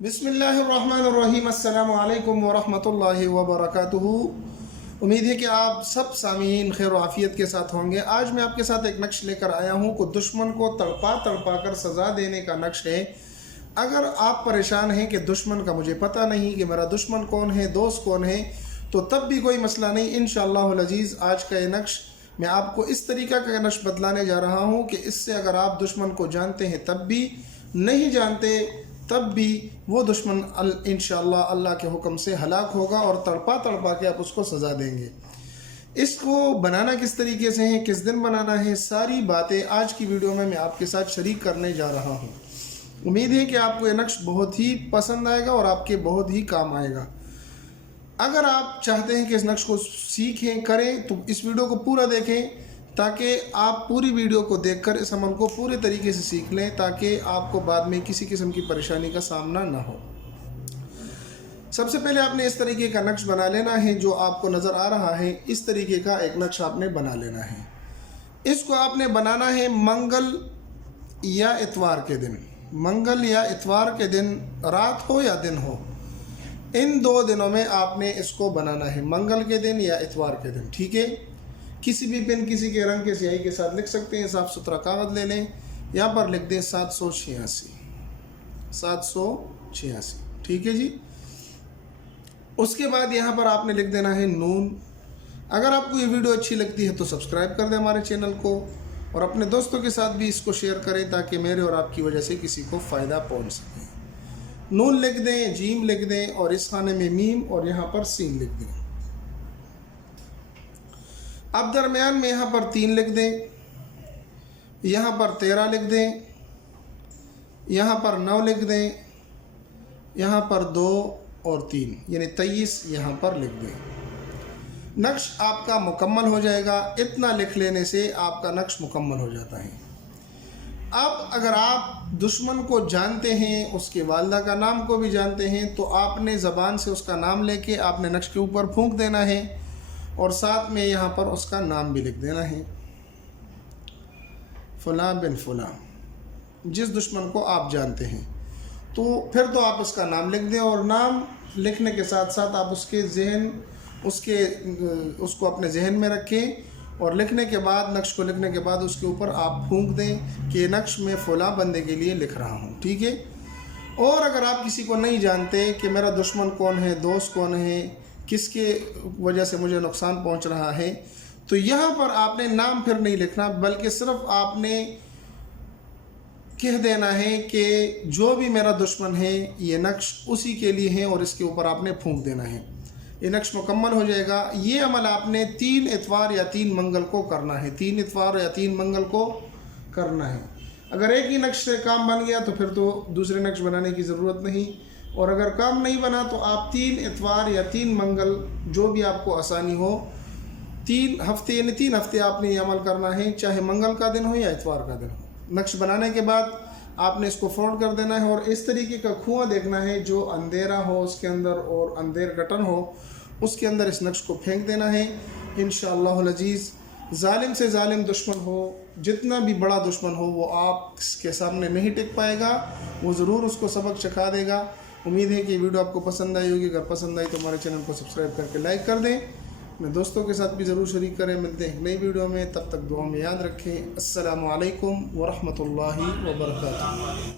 बिस्मिल्लाहिर्रहमानिर्रहीम अस्सलामु अलैकुम वरहमतुल्लाहि वबरकातुहू। उम्मीद है कि आप सब सामीन खैर आफ़ियत के साथ होंगे। आज मैं आपके साथ एक नक्श लेकर आया हूँ कि दुश्मन को तड़पा तड़पा कर सज़ा देने का नक्श है। अगर आप परेशान हैं कि दुश्मन का मुझे पता नहीं कि मेरा दुश्मन कौन है, दोस्त कौन है, तो तब भी कोई मसला नहीं। इंशाअल्लाहुल अज़ीज़ आज का ये नक्श मैं आपको इस तरीक़ा का नक्श बतलाने जा रहा हूँ कि इससे अगर आप दुश्मन को जानते हैं तब भी, नहीं जानते तब भी, वो दुश्मन इंशाअल्लाह अल्लाह के हुक्म से हलाक होगा और तड़पा तड़पा के आप उसको सज़ा देंगे। इसको बनाना किस तरीके से है, किस दिन बनाना है, सारी बातें आज की वीडियो में मैं आपके साथ शरीक करने जा रहा हूँ। उम्मीद है कि आपको ये नक्श बहुत ही पसंद आएगा और आपके बहुत ही काम आएगा। अगर आप चाहते हैं कि इस नक्श को सीखें, करें, तो इस वीडियो को पूरा देखें ताकि आप पूरी वीडियो को देखकर इस अमल को पूरे तरीके से सीख लें, ताकि आपको बाद में किसी किस्म की परेशानी का सामना ना हो। सबसे पहले आपने इस तरीके का नक्श बना लेना है। जो आपको नज़र आ रहा है इस तरीके का एक नक्श आपने बना लेना है। इसको आपने बनाना है मंगल या इतवार के दिन। मंगल या इतवार के दिन, रात हो या दिन हो, इन दो दिनों में आपने इसको बनाना है, मंगल के दिन या इतवार के दिन। ठीक है, किसी भी पेन, किसी के रंग के स्याही के साथ लिख सकते हैं। साफ़ सुथरा कागज़ ले लें, यहाँ पर लिख दें 786। ठीक है जी। उसके बाद यहाँ पर आपने लिख देना है नून। अगर आपको ये वीडियो अच्छी लगती है तो सब्सक्राइब कर दें हमारे चैनल को और अपने दोस्तों के साथ भी इसको शेयर करें ताकि मेरे और आपकी वजह से किसी को फ़ायदा पहुँच सके। नून लिख दें, जीम लिख दें और इस खाने में मीम और यहाँ पर सीन लिख दें। अब दरमियान में यहाँ पर 3 लिख दें, यहाँ पर 13 लिख दें, यहाँ पर 9 लिख दें, यहाँ पर 2 और 3 यानी 23 यहाँ पर लिख दें। नक्श आपका मुकम्मल हो जाएगा। इतना लिख लेने से आपका नक्श मुकम्मल हो जाता है। अब अगर आप दुश्मन को जानते हैं, उसके वालिदा का नाम को भी जानते हैं, तो आपने ज़बान से उसका नाम लेके आपने नक्श के ऊपर फूंक देना है और साथ में यहाँ पर उसका नाम भी लिख देना है, फ़लाँ बिन फ़लाँ, जिस दुश्मन को आप जानते हैं। तो फिर तो आप उसका नाम लिख दें और नाम लिखने के साथ साथ आप उसको अपने जहन में रखें और लिखने के बाद, नक्श को लिखने के बाद उसके ऊपर आप फूंक दें कि नक्श में फ़लाँ बंदे के लिए लिख रहा हूँ। ठीक है। और अगर आप किसी को नहीं जानते कि मेरा दुश्मन कौन है, दोस्त कौन है, किसके वजह से मुझे नुकसान पहुंच रहा है, तो यहाँ पर आपने नाम फिर नहीं लिखना, बल्कि सिर्फ आपने कह देना है कि जो भी मेरा दुश्मन है ये नक्श उसी के लिए है और इसके ऊपर आपने फूंक देना है। ये नक्श मुकम्मल हो जाएगा। ये अमल आपने 3 इतवार या 3 मंगल को करना है। 3 इतवार या 3 मंगल को करना है। अगर एक ही नक्श से काम बन गया तो फिर तो दूसरे नक्श बनाने की ज़रूरत नहीं, और अगर काम नहीं बना तो आप 3 इतवार या 3 मंगल, जो भी आपको आसानी हो, 3 हफ्ते यानी 3 हफ्ते आपने ये अमल करना है, चाहे मंगल का दिन हो या इतवार का दिन हो। नक्श बनाने के बाद आपने इसको फोल्ड कर देना है और इस तरीके का कुआं देखना है जो अंधेरा हो उसके अंदर और अंधेर गटन हो उसके अंदर इस नक्श को फेंक देना है। इंशाअल्लाहुल अज़ीज़ ज़ालिम से ज़ालिम दुश्मन हो, जितना भी बड़ा दुश्मन हो, वो आपके सामने नहीं टिक पाएगा, वो ज़रूर उसको सबक चखा देगा। उम्मीद है कि वीडियो आपको पसंद आई होगी। अगर पसंद आई तो हमारे चैनल को सब्सक्राइब करके लाइक कर दें, अपने दोस्तों के साथ भी ज़रूर शरीक करें। मिलते हैं एक नई वीडियो में, तब तक दुआ में याद रखें। अस्सलामु अलैकुम वरहमतुल्लाहि वबरकातुहू।